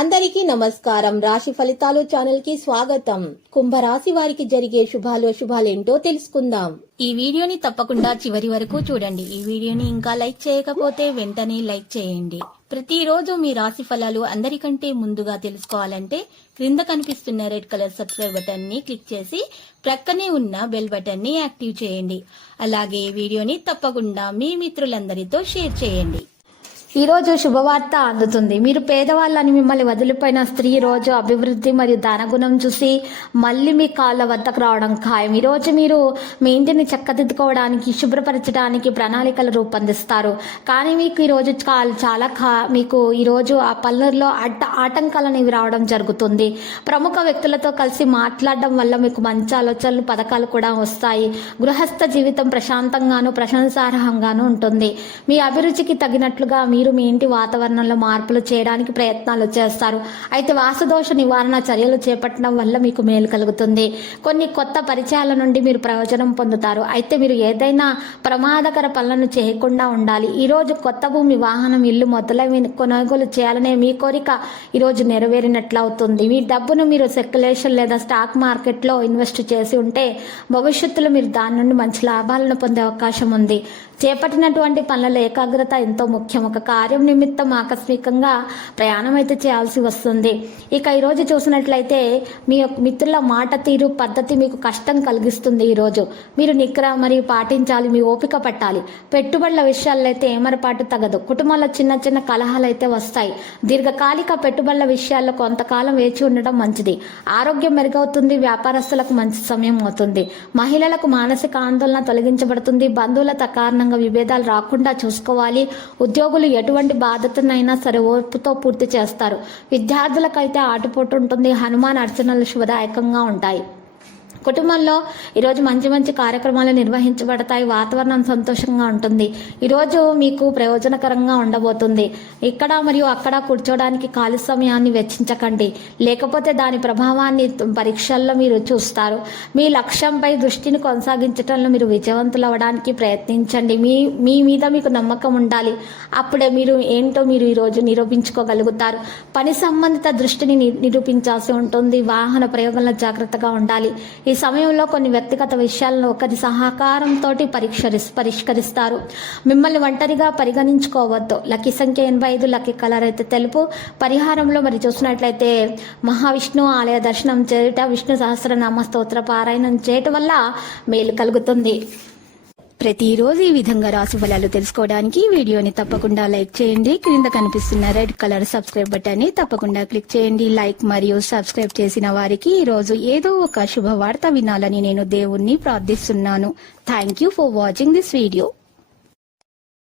అందరికీ నమస్కారం. రాశి ఫలితాలు ఛానల్ కి స్వాగతం. కుంభరాశి వారికి జరిగే శుభాలేంటో తెలుసుకుందాం. ఈ వీడియోని తప్పకుండా చివరి వరకు చూడండి. ఈ వీడియోని ఇంకా లైక్ చేయకపోతే వెంటనే లైక్ చేయండి. ప్రతిరోజు మీ రాశి ఫలాలు అందరికంటే ముందుగా తెలుసుకోవాలంటే క్రింద కనిపిస్తున్న రెడ్ కలర్ సబ్స్క్రైబ్ బటన్ ని క్లిక్ చేసి ప్రక్కనే ఉన్న బెల్ బటన్ ని యాక్టివ్ చేయండి. అలాగే ఈ వీడియోని తప్పకుండా మీ మిత్రులందరితో షేర్ చేయండి. ఈ రోజు శుభవార్త అందుతుంది. మీరు పేదవాళ్ళని మిమ్మల్ని వదిలిపోయిన స్త్రీ రోజు అభివృద్ధి మరియు దానగుణం చూసి మళ్ళీ మీ కాళ్ళ వద్దకు రావడం ఖాయం. ఈ రోజు మీరు మీ ఇంటిని చక్కదిద్దుకోవడానికి శుభ్రపరచడానికి ప్రణాళికలు రూపొందిస్తారు. కానీ మీకు ఈరోజు మీకు ఈరోజు ఆ పనుల్లో ఆటంకాలను రావడం జరుగుతుంది. ప్రముఖ వ్యక్తులతో కలిసి మాట్లాడడం వల్ల మీకు మంచి ఆలోచనలు పథకాలు కూడా వస్తాయి. గృహస్థ జీవితం ప్రశాంతంగాను ప్రశంసార్హంగాను ఉంటుంది. మీ అభిరుచికి తగినట్లుగా మీరు మీ ఇంటి వాతావరణంలో మార్పులు చేయడానికి ప్రయత్నాలు చేస్తారు. అయితే వాస్తుదోష నివారణ చర్యలు చేపట్టడం వల్ల మీకు మేలు కలుగుతుంది. కొన్ని కొత్త పరిచయాల నుండి మీరు ప్రయోజనం పొందుతారు. అయితే మీరు ఏదైనా ప్రమాదకర పనులను చేయకుండా ఉండాలి. ఈరోజు కొత్త భూమి, వాహనం, ఇల్లు మొదలైన కొనుగోలు చేయాలనే మీ కోరిక ఈరోజు నెరవేరినట్లు అవుతుంది. మీ డబ్బును మీరు సెక్యులేషన్ లేదా స్టాక్ మార్కెట్లో ఇన్వెస్ట్ చేసి ఉంటే భవిష్యత్తులో మీరు దాని నుండి మంచి లాభాలను పొందే అవకాశం ఉంది. చేపట్టినటువంటి పనులలో ఏకాగ్రత ఎంతో ముఖ్యం. ఒక కార్యం నిమిత్తం ఆకస్మికంగా ప్రయాణం అయితే చేయాల్సి వస్తుంది. ఇక ఈరోజు చూసినట్లయితే మీ మిత్రుల మాట తీరు, పద్ధతి మీకు కష్టం కలిగిస్తుంది. ఈరోజు మీరు నిగ్ర మరియు పాటించాలి, మీ ఓపిక పట్టాలి. పెట్టుబడుల విషయాల్లో అయితే ఏమరపాటు తగదు. కుటుంబంలో చిన్న చిన్న కలహాలు అయితే వస్తాయి. దీర్ఘకాలిక పెట్టుబడుల విషయాల్లో కొంతకాలం వేచి ఉండడం మంచిది. ఆరోగ్యం మెరుగవుతుంది. వ్యాపారస్తులకు మంచి సమయం అవుతుంది. మహిళలకు మానసిక ఆందోళన తొలగించబడుతుంది. బంధువులతో కారణంగా విభేదాలు రాకుండా చూసుకోవాలి. ఉద్యోగులు ఎటువంటి బాధ్యతనైనా సరే ఓర్పుతో పూర్తి చేస్తారు. విద్యార్థులకైతే ఆటుపోటు ఉంటుంది. హనుమాన్ అర్చనలు శుభదాయకంగా ఉంటాయి. కుటుంబంలో ఈరోజు మంచి మంచి కార్యక్రమాలు నిర్వహించబడతాయి. వాతావరణం సంతోషంగా ఉంటుంది. ఈరోజు మీకు ప్రయోజనకరంగా ఉండబోతుంది. ఇక్కడ మరియు అక్కడ కూర్చోడానికి ఖాళీ సమయాన్ని వెచ్చించకండి, లేకపోతే దాని ప్రభావాన్ని పరీక్షల్లో మీరు చూస్తారు. మీ లక్ష్యంపై దృష్టిని కొనసాగించడంలో మీరు విజయవంతులు అవ్వడానికి ప్రయత్నించండి. మీ మీద మీకు నమ్మకం ఉండాలి. అప్పుడే మీరు ఏంటో మీరు ఈరోజు నిరూపించుకోగలుగుతారు. పని సంబంధిత దృష్టిని నిరూపించాల్సి ఉంటుంది. వాహన ప్రయోగంలో జాగ్రత్తగా ఉండాలి. ఈ సమయంలో కొన్ని వ్యక్తిగత విషయాలను ఒకరి సహకారంతో పరిష్కరిస్తారు. మిమ్మల్ని ఒంటరిగా పరిగణించుకోవద్దు. లక్కీ సంఖ్య 85, లక్కీ కలర్ అయితే తెలుపు. పరిహారంలో మరి చూసినట్లయితే మహావిష్ణు ఆలయ దర్శనం చేయుట, విష్ణు సహస్రనామ స్తోత్ర పారాయణం చేయటం వల్ల మేలు కలుగుతుంది. ప్రతిరోజు ఈ విధంగా రాశి ఫలాలు తెలుసుకోవడానికి వీడియోని తప్పకుండా లైక్ చేయండి. క్రింద కనిపిస్తున్న రెడ్ కలర్ సబ్స్క్రైబ్ బటన్ ని తప్పకుండా క్లిక్ చేయండి. లైక్ మరియు సబ్స్క్రైబ్ చేసిన వారికి ఈ రోజు ఏదో ఒక శుభవార్త వినాలని నేను దేవుణ్ణి ప్రార్థిస్తున్నాను. Thank you for watching this video.